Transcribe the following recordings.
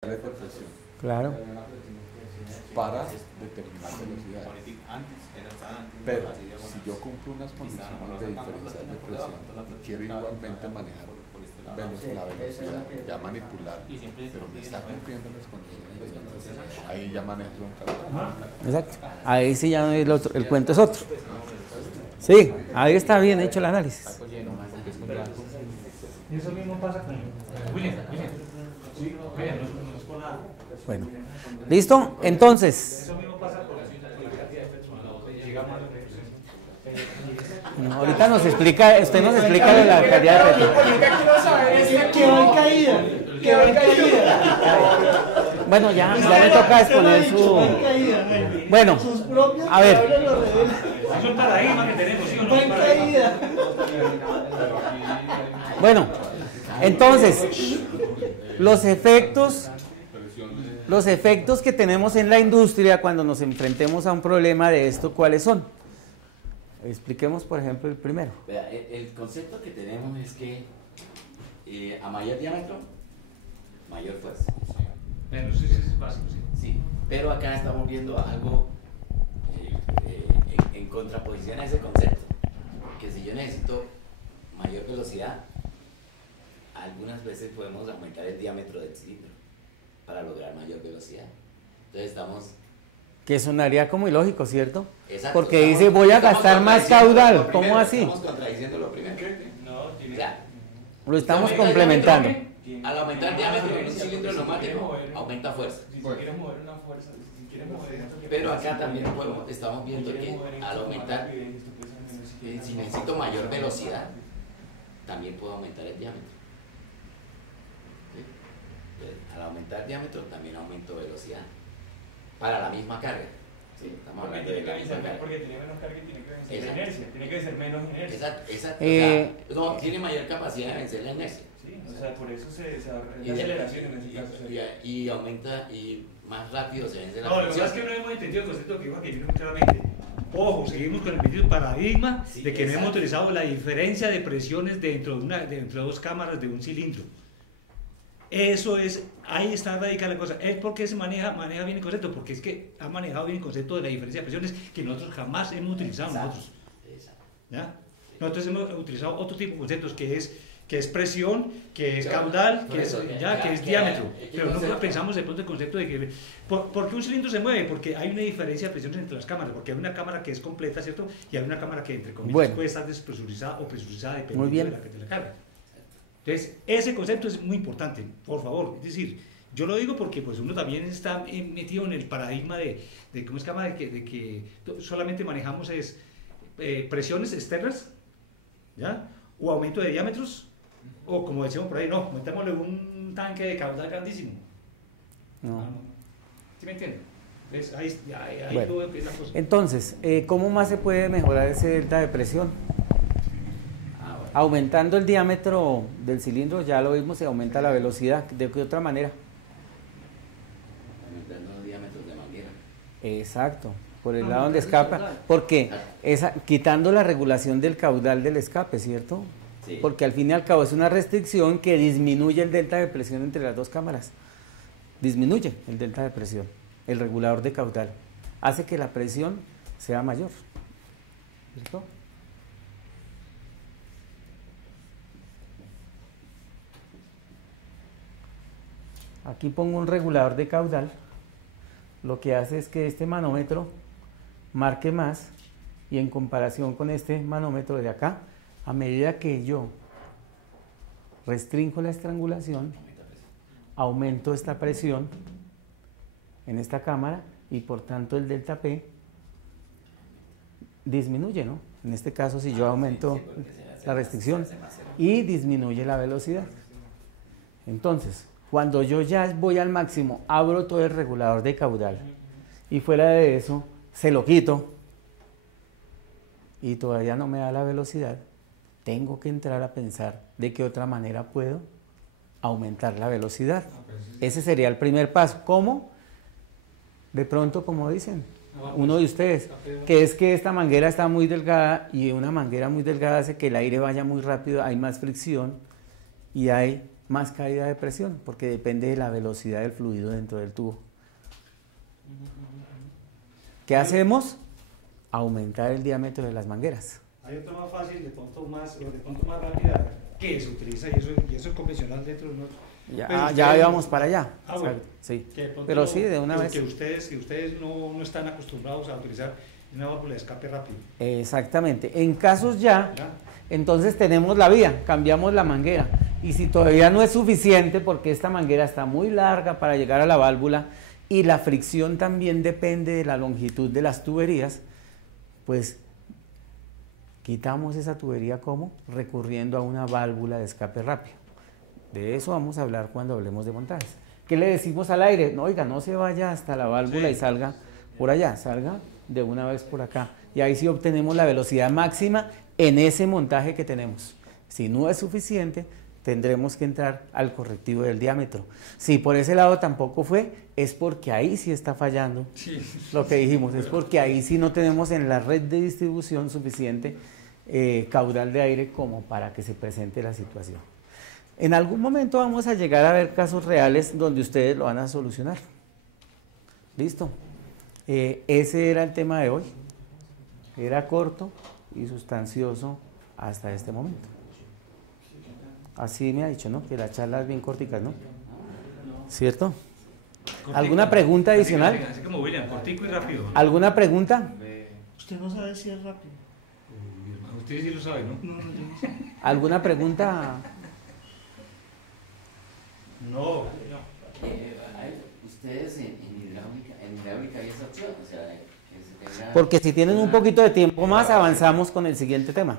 de perfección Claro. para determinar velocidad. Pero si yo cumplo unas condiciones de diferencial de presión y quiero igualmente manejar la velocidad, ya manipular, pero me está cumpliendo las condiciones de diferencial, ahí ya manejo un calor. Exacto. Ahí sí ya el cuento es otro. Sí, ahí está bien hecho el análisis. Y eso mismo pasa con William. Sí, William, no es por nada. Bueno, ¿listo? Entonces, Eso mismo pasa con la cantidad de personas. Llegamos a la bueno, ahorita nos explica, usted nos explica de la calidad de petróleo. Quiero saber es que va en caída. Que va en caída. Bueno, ya le toca exponer su... Bueno, a ver. Es un paradigma que tenemos, ¿sí o no? Va en caída. Bueno, entonces, los efectos que tenemos en la industria cuando nos enfrentemos a un problema de esto, ¿cuáles son? Expliquemos, por ejemplo, el primero. Vea, el concepto que tenemos es que a mayor diámetro, mayor fuerza. Bueno, sí, es básico, sí. Sí, pero acá estamos viendo algo en contraposición a ese concepto, que si yo necesito mayor velocidad, algunas veces podemos aumentar el diámetro del cilindro para lograr mayor velocidad. Entonces estamos... Que sonaría como ilógico, ¿cierto? Exacto, porque dice, voy a gastar más caudal. ¿Cómo así? Estamos contradiciendo lo primero. No, tiene... Claro. Lo estamos complementando. Al aumentar el diámetro de un cilindro neumático, aumenta fuerza. Si quieres mover una fuerza, si quieres mover... Pero acá también estamos viendo que al aumentar, si necesito mayor velocidad, también puedo aumentar el diámetro. ¿Sí? Al aumentar el diámetro, también aumento velocidad. Para la misma carga. ¿Sí? Estamos hablando de la misma carga. Porque tiene menos carga y tiene que vencer la inercia. Tiene que ser menos inercia. Exacto, exacto. O sea, no, tiene mayor capacidad de vencer la inercia. Sí, o sea, por eso se desarrolla la aceleración en ese caso. Y aumenta, y más rápido se vence la No, lo que pasa es fricción. que no hemos entendido el concepto que dijo que viene muy claramente. Ojo, seguimos con el mismo paradigma Sí, de que no hemos exacto. utilizado la diferencia de presiones dentro de dos cámaras de un cilindro. Eso es, ahí está radicada la cosa. Es porque se maneja bien el concepto, porque es que ha manejado bien el concepto de la diferencia de presiones que nosotros jamás hemos utilizado Exacto, nosotros. exacto. ¿Ya? Nosotros hemos utilizado otro tipo de conceptos que es presión, que es caudal, Por que eso, es diámetro. Pero nunca pensamos de pronto el concepto de que... ¿Por qué un cilindro se mueve? Porque hay una diferencia de presiones entre las cámaras, porque hay una cámara que es completa, ¿cierto? Y hay una cámara que, entre comillas, Bueno. puede estar despresurizada o presurizada Muy dependiendo bien. de la carga. Entonces, ese concepto es muy importante, por favor. Es decir, yo lo digo porque pues uno también está metido en el paradigma de ¿cómo se llama? De que solamente manejamos presiones externas, ¿ya? O aumento de diámetros, o como decíamos por ahí, no, aumentémosle un tanque de caudal grandísimo. No. ¿Sí me entienden? ¿Ves? Ahí Bueno. todo empieza la cosa. Entonces, ¿cómo más se puede mejorar ese delta de presión? Ah, bueno. Aumentando el diámetro del cilindro, ya lo vimos, se aumenta la velocidad. ¿De qué otra manera? Aumentando los diámetros de manguera. Exacto, por el lado donde escapa, porque quitando la regulación del caudal del escape, ¿cierto? Sí. Porque al fin y al cabo es una restricción que disminuye el delta de presión entre las dos cámaras. Disminuye el delta de presión, el regulador de caudal. Hace que la presión sea mayor. ¿Cierto? Aquí pongo un regulador de caudal. Lo que hace es que este manómetro marque más y en comparación con este manómetro de acá, a medida que yo restringo la estrangulación, aumento esta presión en esta cámara y por tanto el delta P disminuye, ¿no? En este caso si yo aumento la restricción y disminuye la velocidad. Entonces, cuando yo ya voy al máximo, abro todo el regulador de caudal y fuera de eso se lo quito y todavía no me da la velocidad, tengo que entrar a pensar de qué otra manera puedo aumentar la velocidad. Ese sería el primer paso. ¿Cómo? De pronto, como dicen uno de ustedes, que es que esta manguera está muy delgada y una manguera muy delgada hace que el aire vaya muy rápido, hay más fricción y hay más caída de presión, porque depende de la velocidad del fluido dentro del tubo. ¿Qué hacemos? Aumentar el diámetro de las mangueras. Hay otra más fácil, de pronto más rápida, que se utiliza y eso es convencional dentro de nosotros. Ya íbamos para allá. Bueno, sí. Pronto, pero sí, de una vez. Que ustedes no están acostumbrados a utilizar una válvula de escape rápido. Exactamente. En casos ya, entonces tenemos la vía, cambiamos la manguera. Y si todavía no es suficiente, porque esta manguera está muy larga para llegar a la válvula y la fricción también depende de la longitud de las tuberías, pues quitamos esa tubería como recurriendo a una válvula de escape rápido. De eso vamos a hablar cuando hablemos de montajes. ¿Qué le decimos al aire? No, oiga, no se vaya hasta la válvula y salga por allá, salga de una vez por acá. Y ahí sí obtenemos la velocidad máxima en ese montaje que tenemos. Si no es suficiente, tendremos que entrar al correctivo del diámetro. Si por ese lado tampoco fue, es porque ahí sí está fallando lo que dijimos, es porque ahí sí no tenemos en la red de distribución suficiente caudal de aire como para que se presente la situación. En algún momento vamos a llegar a ver casos reales donde ustedes lo van a solucionar. ¿Listo? Ese era el tema de hoy. Era corto y sustancioso hasta este momento. Así me ha dicho, ¿no? Que la charla es bien cortica, ¿no? ¿Cierto? Cortico. ¿Alguna pregunta adicional? Así como William, cortico y rápido. ¿Alguna pregunta? Usted no sabe si es rápido. Ustedes sí lo saben, ¿no? ¿Alguna pregunta? No. Ustedes en hidráulica hay esa opción, o sea, que se tenga... Porque si tienen un poquito de tiempo más, avanzamos con el siguiente tema.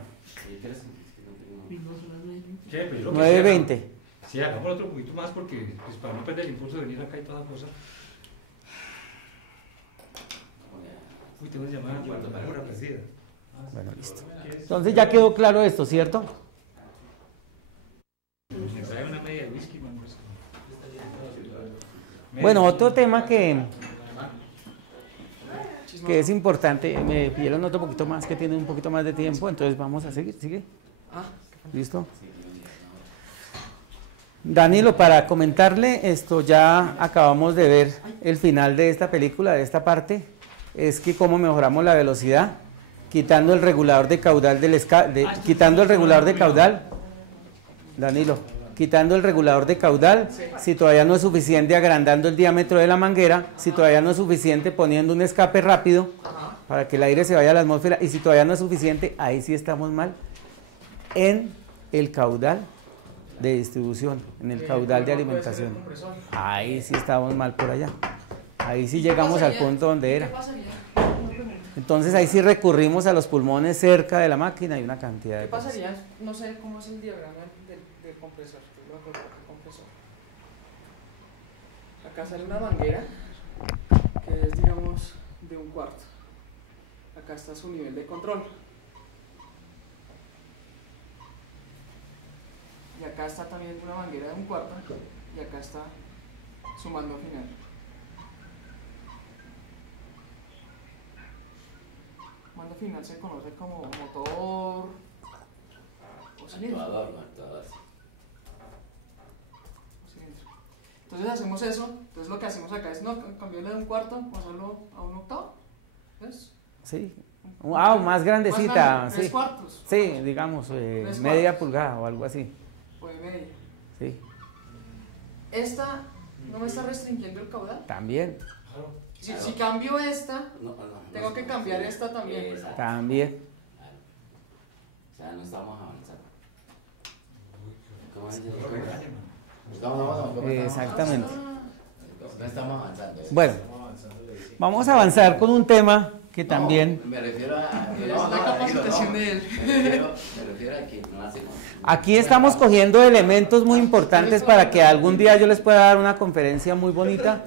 ¿Qué? Pues 9:20. Sí, hagamos otro poquito más porque pues, para no perder el impulso de venir acá y toda cosa. Uy, tengo que llamar a la hora perdida. Bueno, listo. Entonces ya quedó claro esto, ¿cierto? Me trae una media de whisky, man. Bueno, otro tema que es importante, me pidieron otro poquito más, que tiene un poquito más de tiempo, entonces vamos a seguir, ¿sigue? ¿Listo? Danilo, para comentarle esto, ya acabamos de ver el final de esta película, de esta parte, es que cómo mejoramos la velocidad, quitando el regulador de caudal quitando el regulador de caudal, Danilo, quitando el regulador de caudal, si todavía no es suficiente agrandando el diámetro de la manguera, si todavía no es suficiente poniendo un escape rápido para que el aire se vaya a la atmósfera, y si todavía no es suficiente, ahí sí estamos mal en el caudal de distribución, en el caudal de alimentación. Ahí sí estamos mal por allá. Ahí sí llegamos al punto donde era. Entonces ahí sí recurrimos a los pulmones cerca de la máquina y una cantidad de ¿Qué pasaría? No sé cómo es el diagrama del compresor. Yo voy a colocar el compresor. Acá sale una manguera que es, digamos, de 1/4. Acá está su nivel de control. Y acá está también una manguera de 1/4 y acá está su mando final. Mando final se conoce como motor o cilindro. Entonces hacemos eso, entonces lo que hacemos acá es no cambiarle de 1/4, pasarlo a 1/8. ¿Ves? Sí. Más grandecita. Más grande, sí. 3/4. Sí, digamos, media pulgada o algo así. O de media. Sí. ¿Esta no me está restringiendo el caudal? También. Si cambio esta, tengo que cambiar esta también. También. O sea, no estamos avanzando. Exactamente. No estamos avanzando. Bueno, vamos a avanzar con un tema que también... Me refiero a... Es la capacitación de él. Me refiero a que no hacemos... Aquí estamos cogiendo elementos muy importantes para que algún día yo les pueda dar una conferencia muy bonita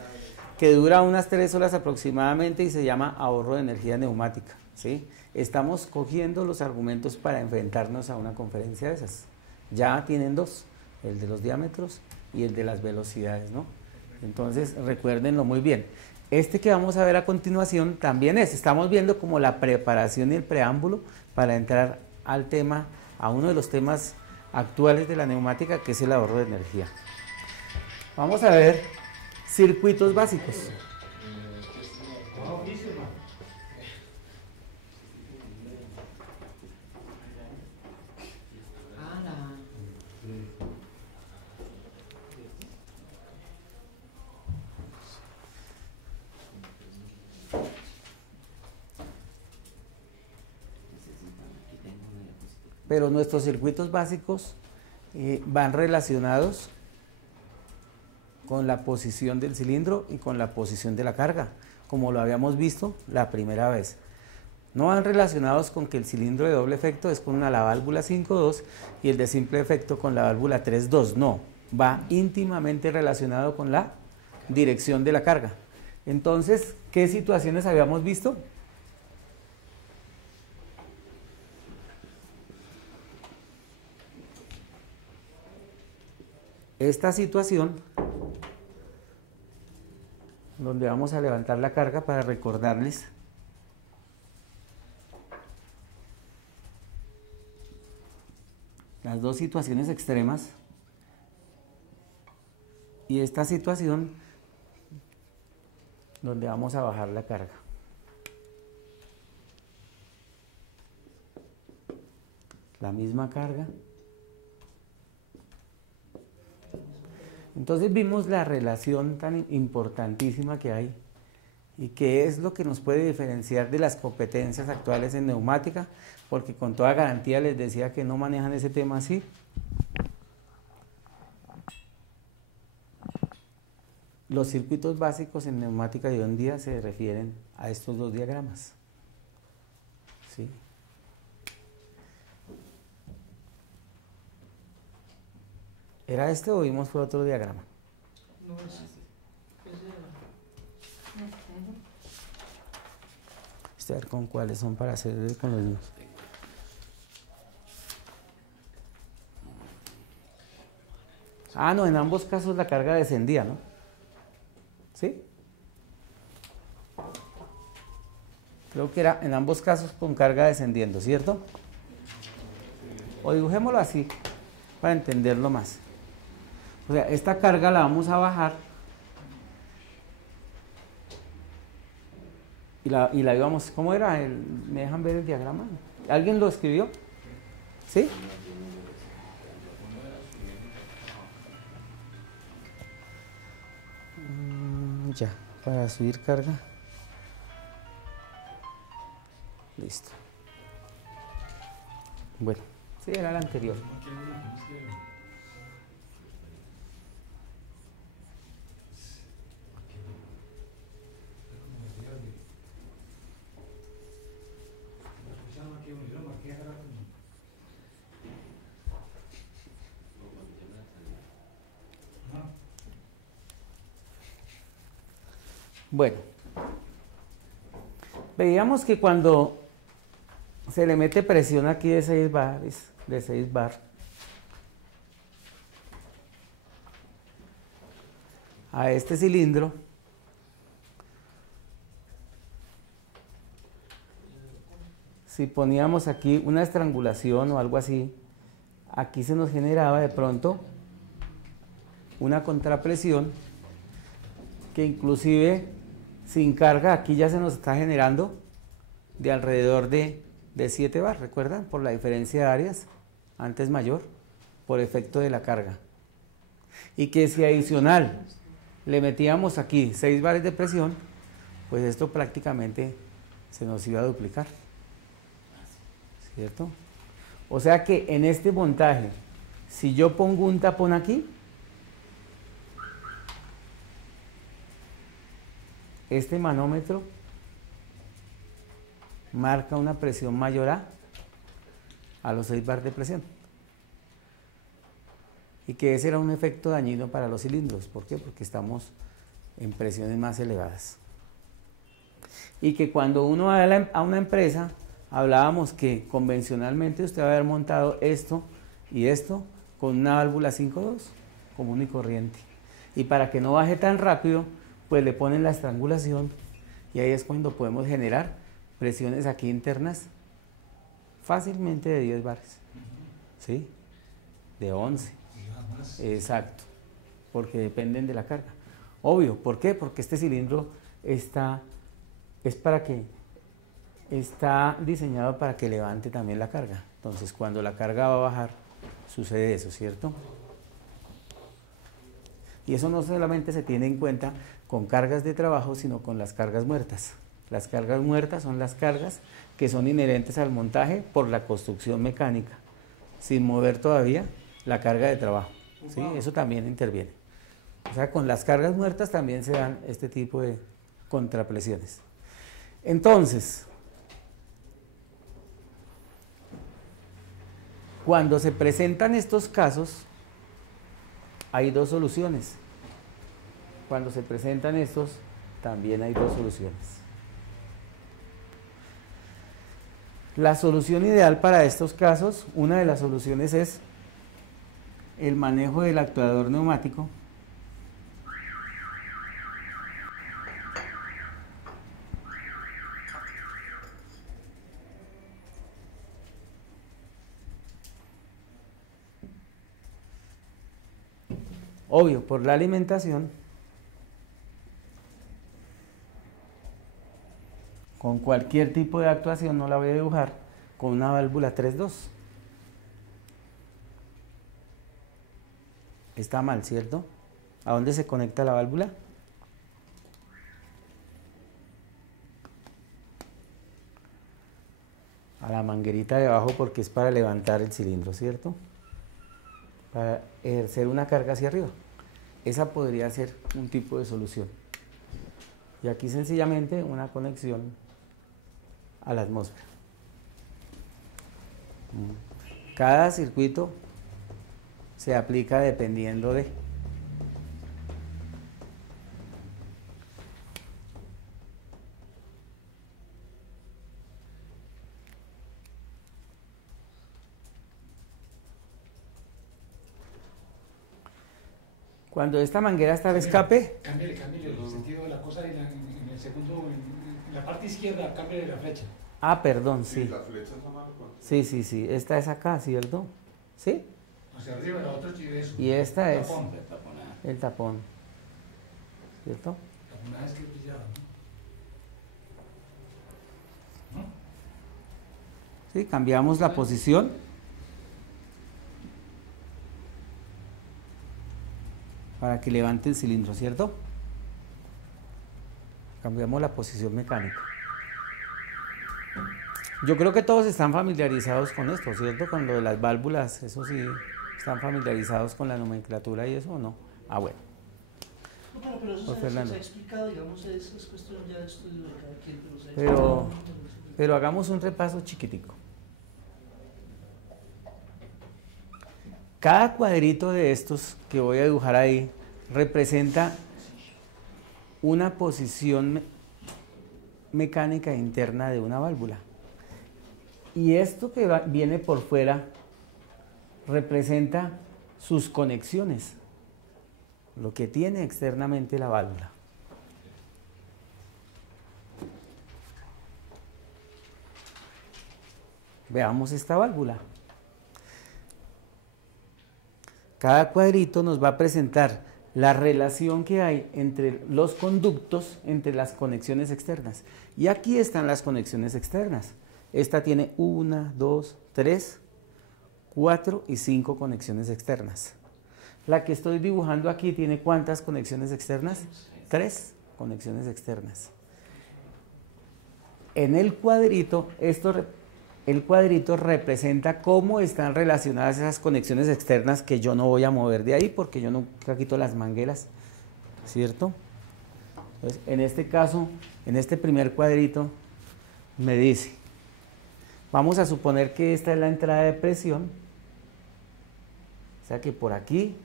que dura unas 3 horas aproximadamente y se llama ahorro de energía neumática, ¿sí? Estamos cogiendo los argumentos para enfrentarnos a una conferencia de esas. Ya tienen 2, el de los diámetros y el de las velocidades, ¿no? Entonces recuérdenlo muy bien. Este que vamos a ver a continuación también estamos viendo como la preparación y el preámbulo para entrar al tema, a uno de los temas actuales de la neumática, que es el ahorro de energía. Vamos a ver circuitos básicos. Pero nuestros circuitos básicos van relacionados con la posición del cilindro y con la posición de la carga, como lo habíamos visto la primera vez. No van relacionados con que el cilindro de doble efecto es con la válvula 5.2 y el de simple efecto con la válvula 3.2, no, va íntimamente relacionado con la dirección de la carga. Entonces, ¿qué situaciones habíamos visto? Esta situación donde vamos a levantar la carga para recordarles las dos situaciones extremas y esta situación donde vamos a bajar la carga. La misma carga. Entonces vimos la relación tan importantísima que hay y que es lo que nos puede diferenciar de las competencias actuales en neumática, porque con toda garantía les decía que no manejan ese tema así. Los circuitos básicos en neumática de hoy en día se refieren a estos dos diagramas. ¿Sí? ¿Era este o vimos fue otro diagrama? No, es A ver con cuáles son para hacer con los mismos. Ah, no, en ambos casos la carga descendía, ¿no? ¿Sí? Creo que era en ambos casos con carga descendiendo, ¿cierto? O dibujémoslo así para entenderlo más. O sea, esta carga la vamos a bajar y la íbamos, ¿cómo era? ¿Me dejan ver el diagrama? ¿Alguien lo escribió? ¿Sí? Ya, para subir carga. Listo. Bueno, sí, era la anterior. Bueno, veíamos que cuando se le mete presión aquí de 6 bar, a este cilindro, si poníamos aquí una estrangulación o algo así, aquí se nos generaba de pronto una contrapresión que inclusive sin carga aquí ya se nos está generando de alrededor de 7 bar, ¿recuerdan? Por la diferencia de áreas, antes mayor, por efecto de la carga. Y que si adicional le metíamos aquí 6 bares de presión, pues esto prácticamente se nos iba a duplicar, ¿cierto? O sea que en este montaje, si yo pongo un tapón aquí, este manómetro marca una presión mayor a los 6 bar de presión. Y que ese era un efecto dañino para los cilindros. ¿Por qué? Porque estamos en presiones más elevadas. Y que cuando uno va a una empresa, hablábamos que convencionalmente usted va a haber montado esto y esto con una válvula 5.2 común y corriente. Y para que no baje tan rápido, pues le ponen la estrangulación y ahí es cuando podemos generar presiones aquí internas fácilmente de 10 bares, ¿sí? De 11. Exacto. Porque dependen de la carga. Obvio, ¿por qué? Porque este cilindro está diseñado para que levante también la carga. Entonces, cuando la carga va a bajar, sucede eso, ¿cierto? Y eso no solamente se tiene en cuenta con cargas de trabajo, sino con las cargas muertas. Las cargas muertas son las cargas que son inherentes al montaje por la construcción mecánica, sin mover todavía la carga de trabajo. ¿Sí? Eso también interviene. O sea, con las cargas muertas también se dan este tipo de contrapresiones. Entonces, cuando se presentan estos casos, hay dos soluciones. Cuando se presentan estos, también hay dos soluciones. La solución ideal para estos casos, una de las soluciones es el manejo del actuador neumático. Obvio, por la alimentación, con cualquier tipo de actuación no la voy a dibujar con una válvula 3.2. Está mal, ¿cierto? ¿A dónde se conecta la válvula? A la manguerita de abajo, porque es para levantar el cilindro, ¿cierto? Para ejercer una carga hacia arriba. Esa podría ser un tipo de solución. Y aquí sencillamente una conexión a la atmósfera. Cada circuito se aplica dependiendo de... Cuando esta manguera está de escape... Cámbiale el sentido de la cosa en el segundo, en la parte izquierda, cámbiale la flecha. Ah, perdón, sí. Las flechas son algo. Sí. Esta es acá, ¿cierto? ¿Sí? Hacia arriba, la otra es Y esta es Taponada. el tapón. ¿Cierto? Taponada es que brillaba, ¿no? Sí, cambiamos la posición. Para que levante el cilindro, ¿cierto? Cambiamos la posición mecánica. Yo creo que todos están familiarizados con esto, ¿cierto? Con lo de las válvulas, eso sí, ¿están familiarizados con la nomenclatura y eso o no? Ah, bueno. No, pero eso se ha explicado, digamos, es cuestión ya de estudio de cada quien. Pero hagamos un repaso chiquitico. Cada cuadrito de estos que voy a dibujar ahí representa una posición mecánica interna de una válvula. Y esto que viene por fuera representa sus conexiones, lo que tiene externamente la válvula. Veamos esta válvula. Cada cuadrito nos va a presentar la relación que hay entre los conductos, entre las conexiones externas. Y aquí están las conexiones externas. Esta tiene 1, 2, 3, 4 y 5 conexiones externas. La que estoy dibujando aquí tiene ¿cuántas conexiones externas? 3 conexiones externas. En el cuadrito, el cuadrito representa cómo están relacionadas esas conexiones externas que yo no voy a mover de ahí porque yo nunca quito las mangueras, ¿cierto? Entonces, en este caso, en este primer cuadrito, me dice, vamos a suponer que esta es la entrada de presión, o sea que por aquí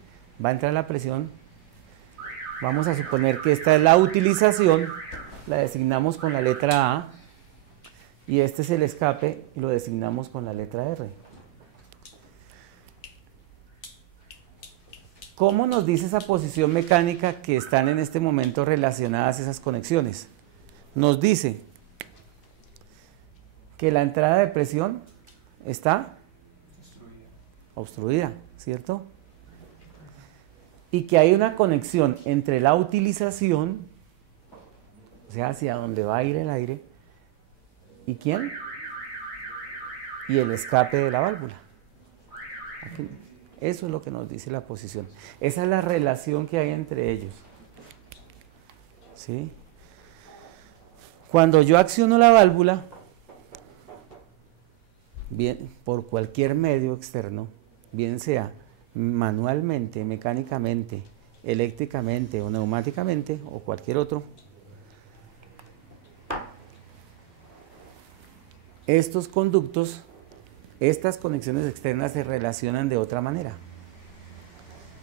va a entrar la presión, vamos a suponer que esta es la utilización, la designamos con la letra A, y este es el escape y lo designamos con la letra R. ¿Cómo nos dice esa posición mecánica que están en este momento relacionadas esas conexiones? Nos dice que la entrada de presión está obstruida, ¿cierto? Y que hay una conexión entre la utilización, o sea, hacia donde va a ir el aire, ¿y quién? Y el escape de la válvula. Aquí. Eso es lo que nos dice la posición. Esa es la relación que hay entre ellos. ¿Sí? Cuando yo acciono la válvula, bien, por cualquier medio externo, bien sea manualmente, mecánicamente, eléctricamente o neumáticamente o cualquier otro, estos conductos, estas conexiones externas se relacionan de otra manera,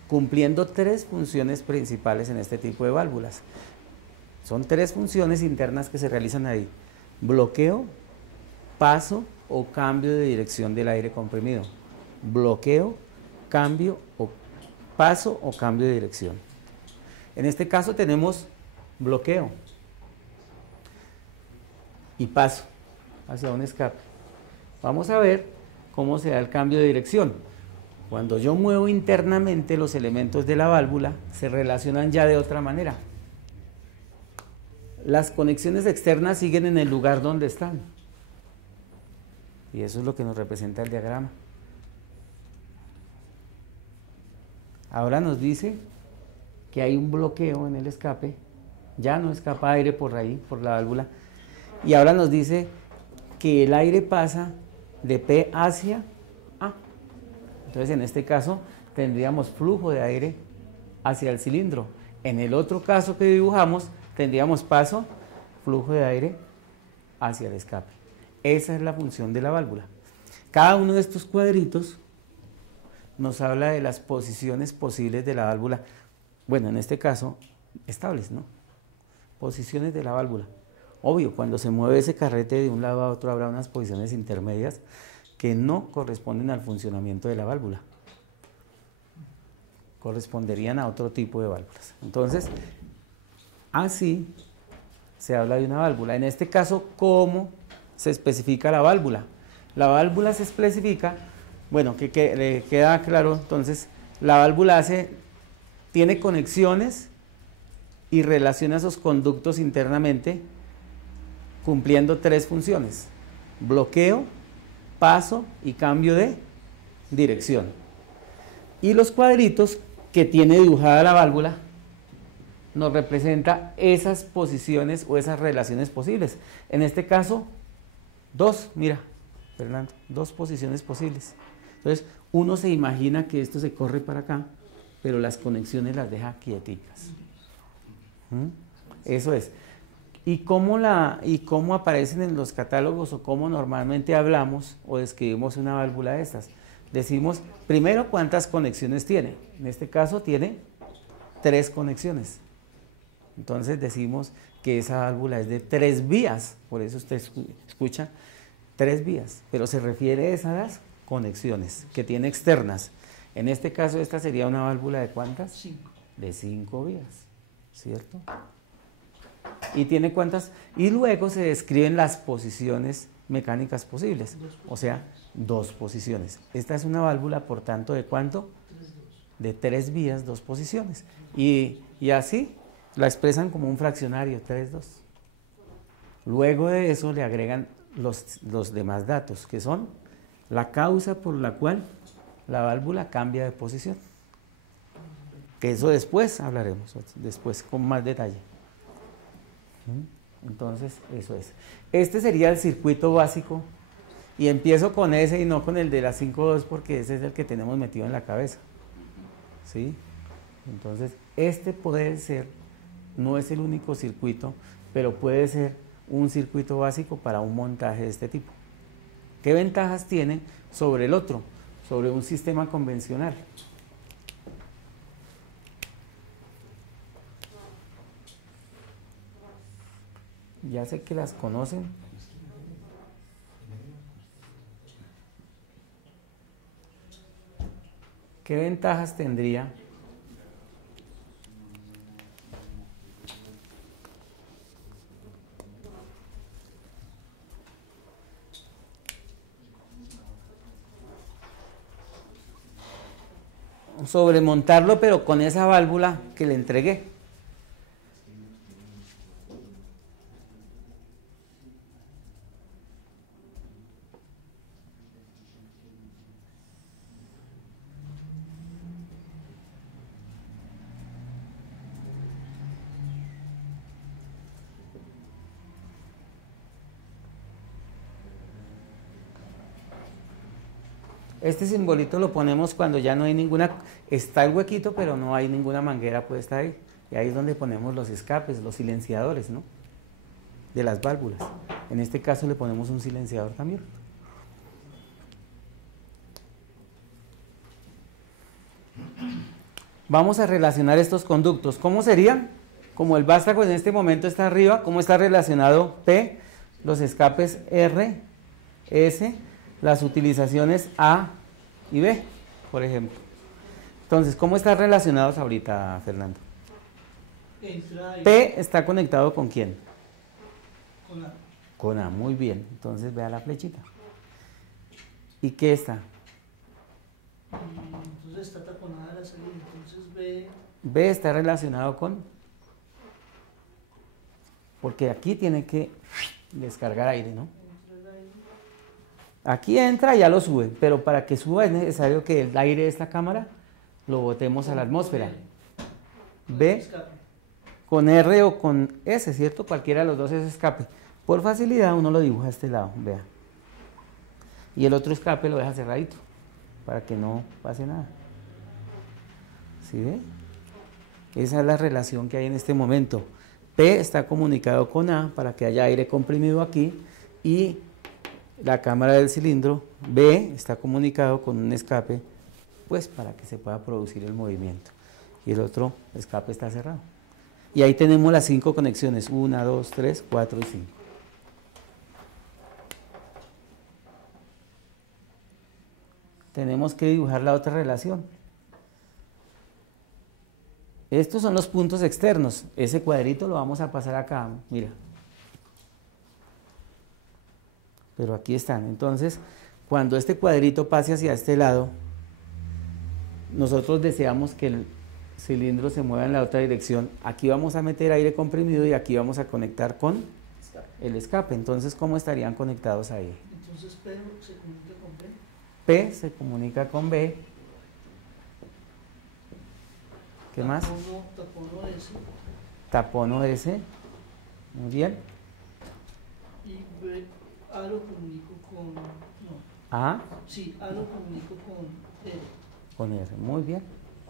cumpliendo tres funciones principales en este tipo de válvulas. Son tres funciones internas que se realizan ahí: bloqueo, paso o cambio de dirección del aire comprimido. Bloqueo, cambio o paso o cambio de dirección. En este caso tenemos bloqueo y paso hacia un escape. Vamos a ver cómo se da el cambio de dirección. Cuando yo muevo internamente, los elementos de la válvula se relacionan ya de otra manera. Las conexiones externas siguen en el lugar donde están. Y eso es lo que nos representa el diagrama. Ahora nos dice que hay un bloqueo en el escape, ya no escapa aire por ahí, por la válvula, y ahora nos dice que el aire pasa de P hacia A. Entonces en este caso tendríamos flujo de aire hacia el cilindro. En el otro caso que dibujamos tendríamos paso, flujo de aire hacia el escape. Esa es la función de la válvula. Cada uno de estos cuadritos nos habla de las posiciones posibles de la válvula. Bueno, en este caso, estables, ¿no? Posiciones de la válvula. Obvio, cuando se mueve ese carrete de un lado a otro habrá unas posiciones intermedias que no corresponden al funcionamiento de la válvula. Corresponderían a otro tipo de válvulas. Entonces, así se habla de una válvula. En este caso, ¿cómo se especifica la válvula? La válvula se especifica, bueno, que le queda claro, entonces, la válvula tiene conexiones y relaciona esos conductos internamente cumpliendo tres funciones: bloqueo, paso y cambio de dirección. Y los cuadritos que tiene dibujada la válvula nos representa esas posiciones o esas relaciones posibles. En este caso, dos, mira, Fernando, dos posiciones posibles. Entonces, uno se imagina que esto se corre para acá, pero las conexiones las deja quieticas. Eso es. ¿Y cómo aparecen en los catálogos o cómo normalmente hablamos o describimos una válvula de estas? Decimos, primero, cuántas conexiones tiene. En este caso tiene 3 conexiones. Entonces decimos que esa válvula es de 3 vías, por eso usted escucha 3 vías, pero se refiere a esas conexiones que tiene externas. En este caso esta sería una válvula de ¿cuántas? 5. De 5 vías, ¿cierto? ¿Y tiene cuántas? Y luego se describen las posiciones mecánicas posibles, o sea, 2 posiciones. Esta es una válvula, por tanto, ¿de cuánto? 3, 2. De 3 vías, 2 posiciones. Y así la expresan como un fraccionario, 3, 2. Luego de eso le agregan los demás datos, que son la causa por la cual la válvula cambia de posición. Que eso después hablaremos, después con más detalle. Entonces, eso es. Este sería el circuito básico, y empiezo con ese y no con el de la 5.2 porque ese es el que tenemos metido en la cabeza. ¿Sí? Entonces, este puede ser, no es el único circuito, pero puede ser un circuito básico para un montaje de este tipo. ¿Qué ventajas tiene sobre el otro, sobre un sistema convencional? Ya sé que las conocen. ¿Qué ventajas tendría sobremontarlo, pero con esa válvula que le entregué. Este simbolito lo ponemos cuando ya no hay ninguna, está el huequito, pero no hay ninguna manguera puesta ahí. Y ahí es donde ponemos los escapes, los silenciadores, ¿no? De las válvulas. En este caso le ponemos un silenciador también. Vamos a relacionar estos conductos. ¿Cómo serían? Como el vástago en este momento está arriba, ¿cómo está relacionado P? Los escapes R, S, las utilizaciones A y B, por ejemplo. Entonces, ¿cómo están relacionados ahorita, Fernando? P está conectado ¿con quién? Con A. Con A, muy bien. Entonces, vea la flechita. ¿Y qué está? Entonces está taponada la salida, entonces B. B está relacionado con... Porque aquí tiene que descargar aire, ¿no? Aquí entra y ya lo sube, pero para que suba es necesario que el aire de esta cámara lo botemos a la atmósfera. B con R o con S, ¿cierto? Cualquiera de los dos es escape. Por facilidad uno lo dibuja a este lado, vea. Y el otro escape lo deja cerradito, para que no pase nada. ¿Sí ve? Esa es la relación que hay en este momento. P está comunicado con A para que haya aire comprimido aquí y la cámara del cilindro B está comunicado con un escape, pues para que se pueda producir el movimiento. Y el otro escape está cerrado. Y ahí tenemos las 5 conexiones, 1, 2, 3, 4 y 5. Tenemos que dibujar la otra relación. Estos son los puntos externos. Ese cuadrito lo vamos a pasar acá, mira. Pero aquí están. Entonces, cuando este cuadrito pase hacia este lado, nosotros deseamos que el cilindro se mueva en la otra dirección. Aquí vamos a meter aire comprimido y aquí vamos a conectar con el escape. Entonces, ¿cómo estarían conectados ahí? Entonces P se comunica con B. P se comunica con B. ¿Qué más? Tapono S. Tapono S. Muy bien. Y B, A lo comunico con... No. A. Sí, A lo comunico con R. Con R. Muy bien.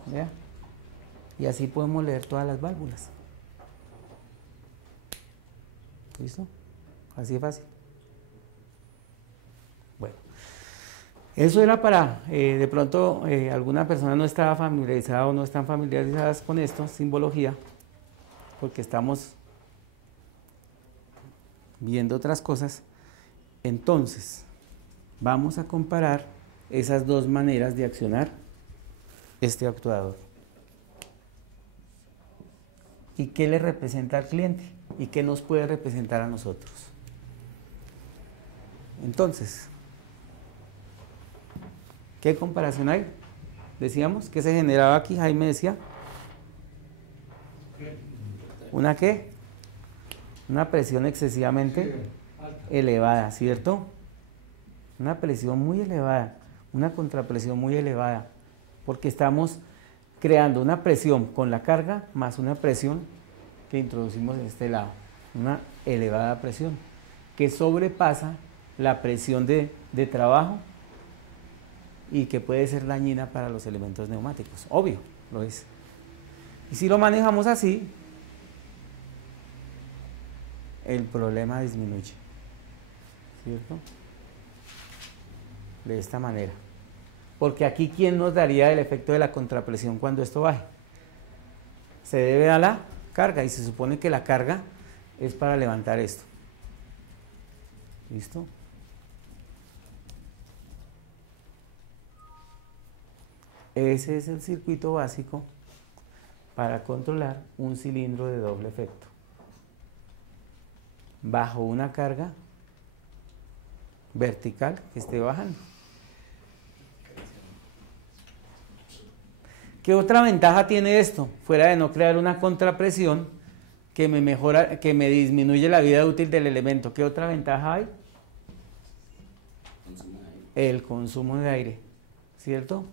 Vea. Y así podemos leer todas las válvulas. ¿Listo? Así de fácil. Bueno. Eso era para, de pronto, alguna persona no estaba familiarizada o no están familiarizadas con esto, simbología, porque estamos viendo otras cosas. Entonces, vamos a comparar esas dos maneras de accionar este actuador. ¿Y qué le representa al cliente? ¿Y qué nos puede representar a nosotros? Entonces, ¿qué comparación hay? Decíamos, ¿qué se generaba aquí? Jaime decía. ¿Una qué? Una presión excesivamente elevada, ¿cierto? Una presión muy elevada, una contrapresión muy elevada, porque estamos creando una presión con la carga más una presión que introducimos en este lado, una elevada presión, que sobrepasa la presión de trabajo y que puede ser dañina para los elementos neumáticos, obvio, lo es. Y si lo manejamos así, el problema disminuye, ¿cierto? De esta manera. Porque aquí, ¿quién nos daría el efecto de la contrapresión cuando esto baje? Se debe a la carga y se supone que la carga es para levantar esto. ¿Listo? Ese es el circuito básico para controlar un cilindro de doble efecto. Bajo una carga vertical que esté bajando. ¿Qué otra ventaja tiene esto? Fuera de no crear una contrapresión que me mejora, que me disminuye la vida útil del elemento. ¿Qué otra ventaja hay? El consumo de aire, ¿cierto?